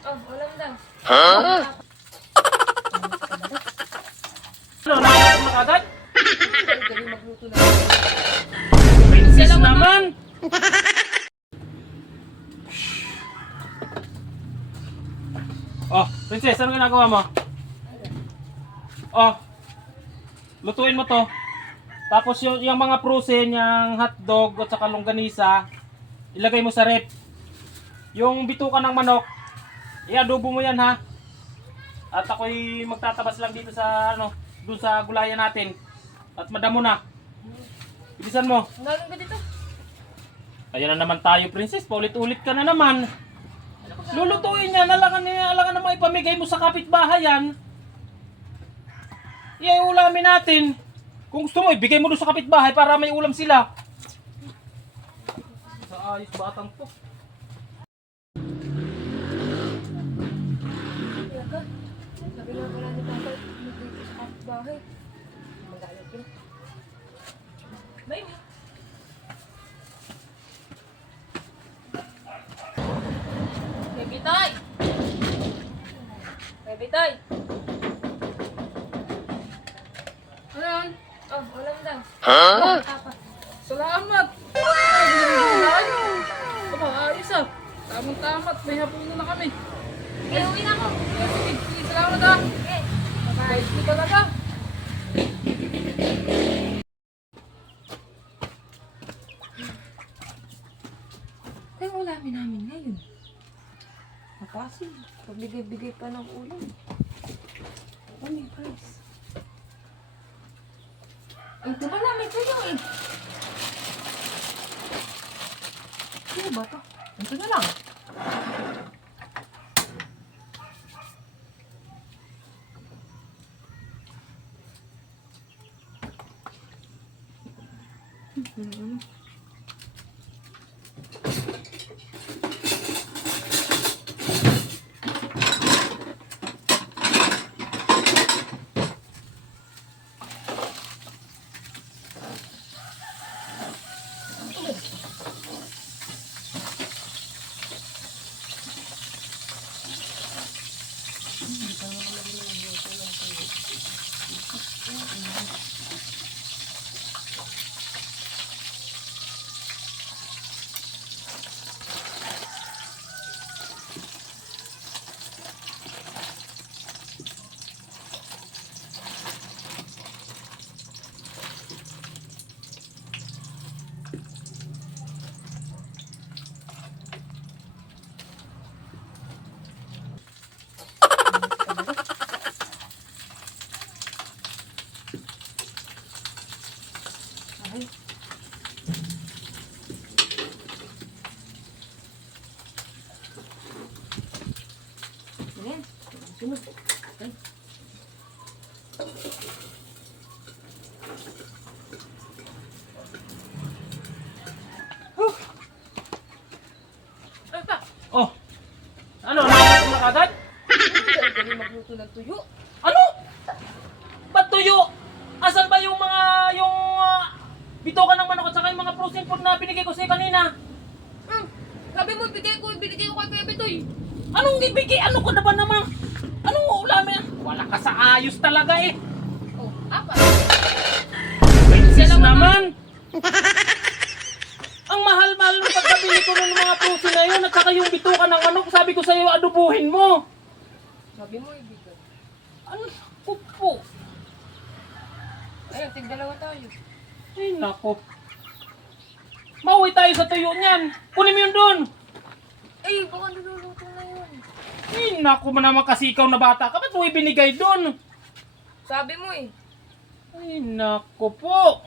Oh, ulam daw. Ano, nakakot na kagad? Dali magluto na. Princess naman! Oh, princess, ano ginagawa mo? Oh, lutuin mo to. Tapos yung mga prusin, yung hotdog at saka longganisa, ilagay mo sa rep. Yung bituka ng manok, i-adobo mo yan ha. At ako'y magtatabas lang dito sa doon sa gulayan natin. At madamo na. Bilisan mo. Ang gagawin ko dito. Ayan na naman tayo, princess. Paulit-ulit ka na naman. Lulutuin niya, alangan naman ipamigay mo sa kapitbahay yan. Ulamin natin. Kung gusto mo, ibigay mo doon sa kapitbahay para may ulam sila. Sa ayos batang to. Talaga. Sabi nga pala ni Papa, mag-dito sa kapitbahay. Magalit yun. May. Baby Toy! Baby Toy! Ano yun? Oh, ulam daw. Papa. Salamat! Ay, ayos ah. Tamang-tamat, may hapunan na kami. Sige, uwi na ako. Sige, sige, salamat ah. Okay. Bait mo talaga. Kaya ulamin namin ngayon. Mapasin. Pagbigay-bigay pa ng ulam. Oh, may price. Ito ba namin kayo eh? Ano ba to? Ito na lang. Ay. Ayan. Sunod. Ay. Ay pa. Oh, ano, nakakot na kagad? Dali magluto ng tuyo. Ano? Ba't tuyo? Asan ba yung bituka ng manok at saka yung mga frozen food na binigay ko sa'yo kanina? Sabi mo, ibigay ko kay Kuya Bitoy. Anong ibigay? Ano ko na ba naman? Anong ulamin? Wala ka sa ayos talaga eh. Oh, apa? Princess naman! Ang mahal-mahal ng pagkabili ko ng mga frozen na yun at saka yung bituka ng manok, sabi ko sa'yo, adubuhin mo. Sabi mo, ibigay. Ano? Kupo. Ayun, tig-dalawa tayo. Ay, nako. Mauwi tayo sa tuyo niyan. Kunin mo yun doon. Ay, baka niluluto na yun. Ay, nako man naman kasi ikaw na bata ka. Ba't mo ibinigay doon? Sabi mo eh. Ay, nako po.